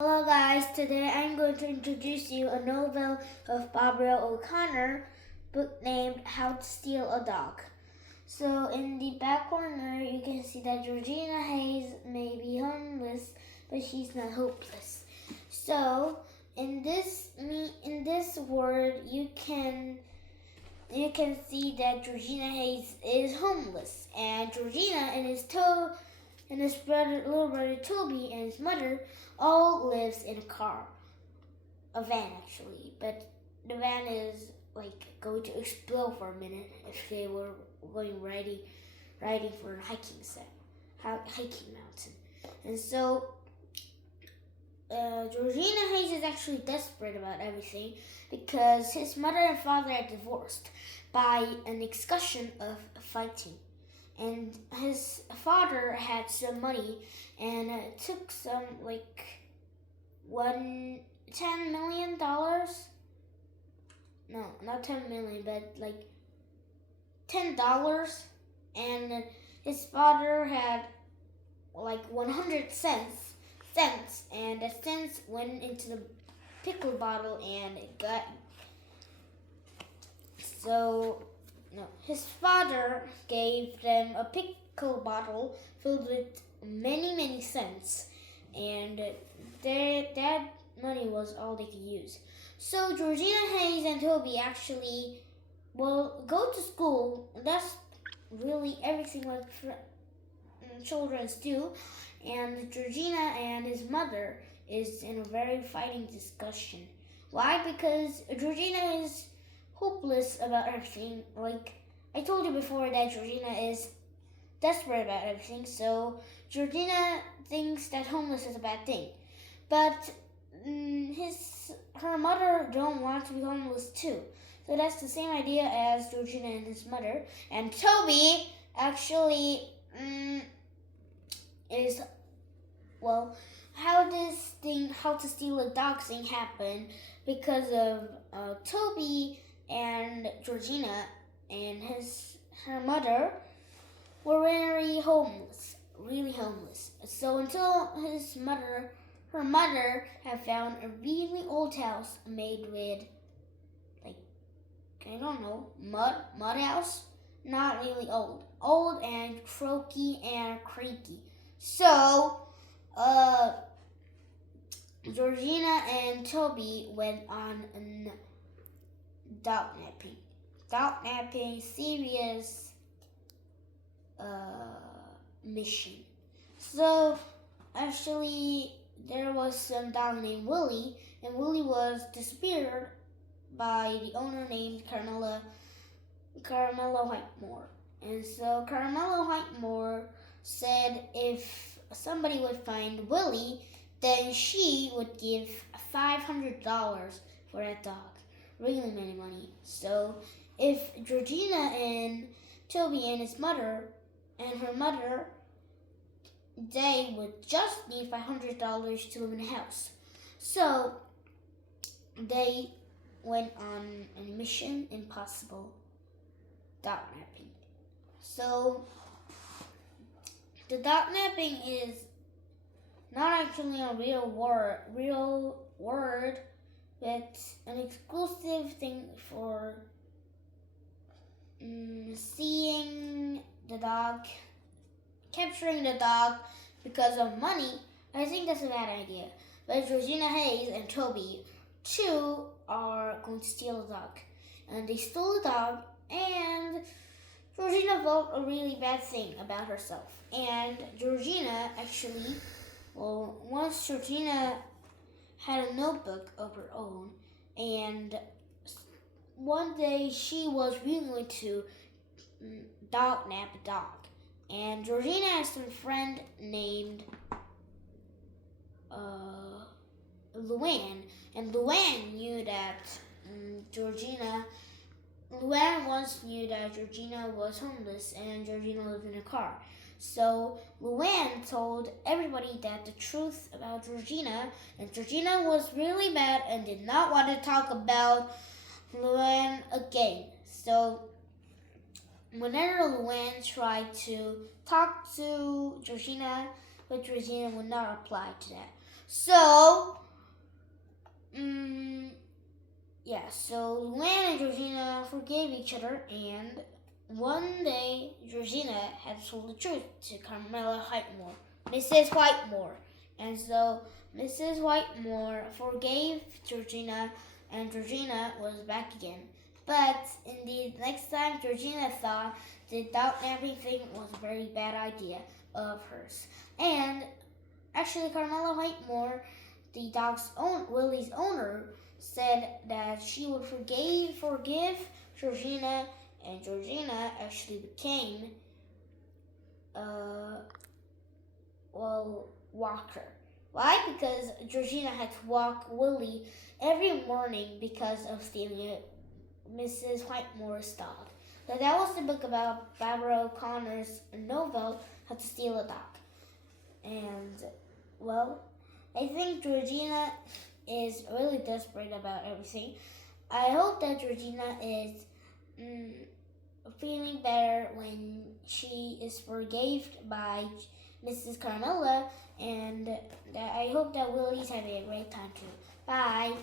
Hello guys, today I'm going to introduce you a novel of Barbara O'Connor, book named How to Steal a Dog. So in the back corner you can see that Georgina Hayes may be homeless, but she's not hopeless. So in this word you can see that Georgina Hayes is homeless, and Georgina and his little brother Toby and his mother all lives in a car, a van actually, but the van is like going to explode for a minute if they were going riding for a hiking mountain, and so Georgina Hayes is actually desperate about everything because his mother and father are divorced by an excursion of fighting, and his father had some money and took some like $10 million. No, not 10 million, but like $10, and his father had like 100 cents, and the cents went into the pickle bottle and it got so no, his father gave them a pickle bottle filled with many cents, and that money was all they could use. So Georgina Hayes and Toby actually go to school. That's really everything like children do. And Georgina and his mother is in a very fighting discussion. Why? Because Georgina is hopeless about everything. Like I told you before that Georgina is desperate about everything. So Georgina thinks that homeless is a bad thing. But her mother don't want to be homeless too. So that's the same idea as Georgina and his mother. And Toby actually is how to steal a dog thing happened because of Toby and Georgina and her mother were really homeless. So until her mother had found a really old house made with like I don't know mud house, not really old and croaky and creaky. So Georgina and Toby went on a dog napping serious mission. So actually, there was some dog named Willie, and Willie was disappeared by the owner named Carmelo Whitemore. And so Carmelo Whitemore said if somebody would find Willie, then she would give $500 for that dog. Really many money. So if Georgina and Toby and her mother, they would just need $500 to live in a house. So they went on a mission impossible, dog napping. So the dog napping is not actually a real word, but an exclusive thing for seeing the dog, capturing the dog because of money. I think that's a bad idea. But Georgina Hayes and Toby too are going to steal a dog, and they stole the dog, and Georgina felt a really bad thing about herself. And Georgina actually, once Georgina had a notebook of her own, and one day she was really going to dog nap a dog. And Georgina had some friend named Luann, and Luann knew that Luann once knew that Georgina was homeless and Georgina lived in a car. So Luann told everybody that the truth about Georgina, and Georgina was really mad and did not want to talk about Luann again. So whenever Luann tried to talk to Georgina, but Georgina would not reply to that. So, so Luann and Georgina forgave each other, and one day Georgina had told the truth to Carmela Whitemore, Mrs. Whitemore. And so Mrs. Whitemore forgave Georgina, and Georgina was back again. But indeed, next time Georgina thought that everything was a very bad idea of hers. And actually, Carmela Whitemore, the dog's Willie's owner, said that she would forgive Georgina, and Georgina actually became walker. Why? Because Georgina had to walk Willie every morning because of stealing Mrs. Whitemore's dog. So that was the book about Barbara O'Connor's novel, How to Steal a Dog. And, well, I think Georgina is really desperate about everything. I hope that Georgina is feeling better when she is forgave by Mrs. Carmela, and I hope that Willie's having a great time too. Bye.